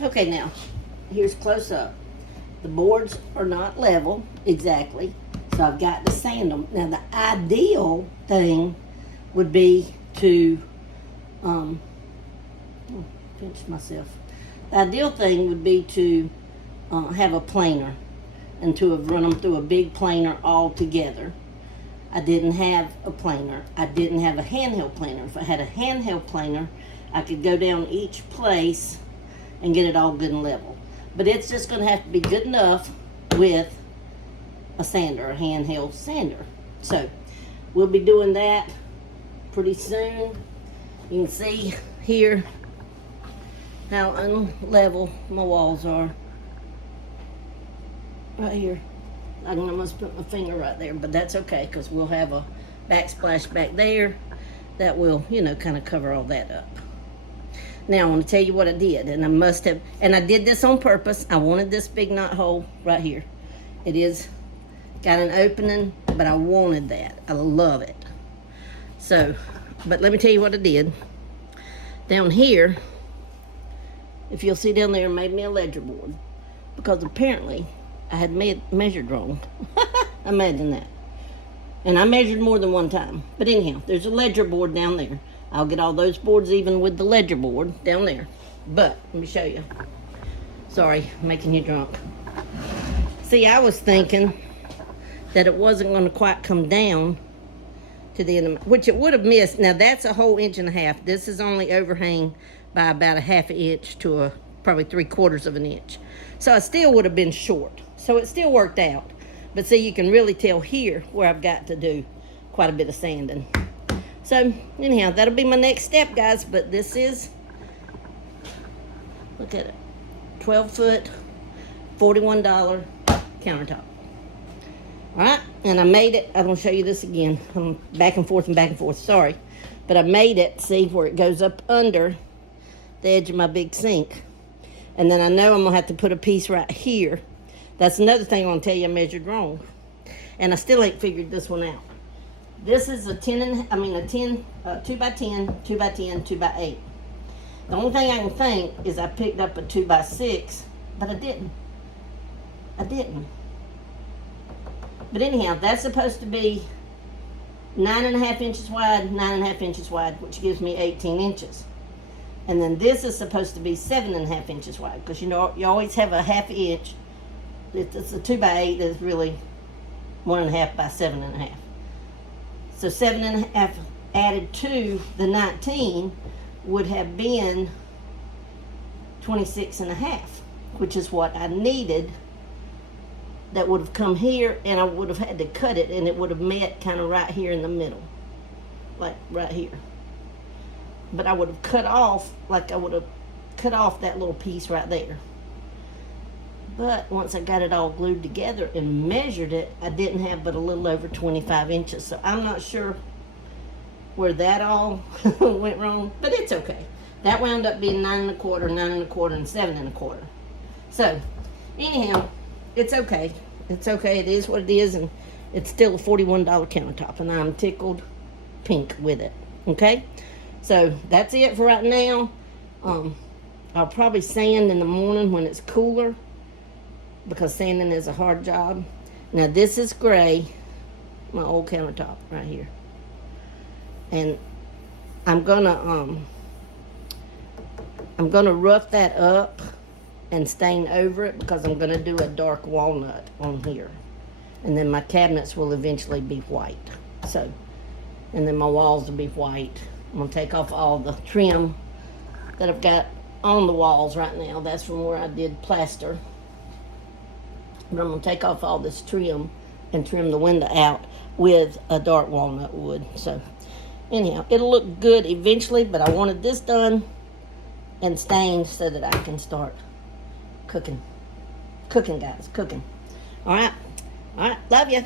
Okay, now, here's close up. The boards are not level exactly, so I've got to sand them. Now, the ideal thing would be to, pinch myself. The ideal thing would be to have a planer and to have run them through a big planer all together. I didn't have a planer. I didn't have a handheld planer. If I had a handheld planer, I could go down each place and get it all good and level. But it's just going to have to be good enough with a sander, a handheld sander. So we'll be doing that pretty soon. You can see here how unlevel my walls are. Right here. I almost put my finger right there, but that's okay because we'll have a backsplash back there that will, kind of cover all that up. Now, I want to tell you what I did, and I did this on purpose. I wanted this big knot hole right here. It is got an opening, but I wanted that. I love it. So, but let me tell you what I did. Down here, if you'll see down there, I made me a ledger board because apparently I had measured wrong. Imagine that. And I measured more than one time. But anyhow, there's a ledger board down there. I'll get all those boards even with the ledger board down there. But, let me show you. Sorry, making you drunk. See, I was thinking that it wasn't going to quite come down to the end of which it would have missed. Now, that's a whole 1.5 inches. This is only overhang by about a 1/2 inch to probably 3/4 of an inch. So I still would have been short. So it still worked out. But see, you can really tell here where I've got to do quite a bit of sanding. So, anyhow, that'll be my next step, guys. But this is, look at it, 12-foot, $41 countertop. All right, and I made it. I'm going to show you this again. I'm back and forth, sorry. But I made it, see, where it goes up under the edge of my big sink. And then I know I'm going to have to put a piece right here. That's another thing I'm going to tell you I measured wrong. And I still ain't figured this one out. This is a 2 by 10, 2 by 10, 2 by 8. The only thing I can think is I picked up a 2 by 6, but I didn't. But anyhow, that's supposed to be 9.5 inches wide, 9.5 inches wide, which gives me 18 inches. And then this is supposed to be 7.5 inches wide, because you always have a 1/2 inch. It's a 2 by 8 that's really 1.5 by 7.5. So 7.5 added to the 19 would have been 26.5, which is what I needed. That would have come here, and I would have had to cut it, and it would have met kind of right here in the middle, like right here. But I would have cut off, that little piece right there. But once I got it all glued together and measured it, I didn't have but a little over 25 inches. So I'm not sure where that all went wrong, but it's okay. That wound up being 9.25, 9.25, and 7.25. So anyhow, it's okay. It's okay. It is what it is, and it's still a $41 countertop, and I'm tickled pink with it. Okay? So that's it for right now. I'll probably sand in the morning when it's cooler, because sanding is a hard job. Now this is gray, my old countertop right here. And I'm gonna rough that up and stain over it, because I'm gonna do a dark walnut on here. And then my cabinets will eventually be white. So, and then my walls will be white. I'm gonna take off all the trim that I've got on the walls right now. That's from where I did plaster. But I'm going to take off all this trim and trim the window out with a dark walnut wood. So, anyhow, it'll look good eventually, but I wanted this done and stained so that I can start cooking. Cooking, guys, cooking. All right. Love you.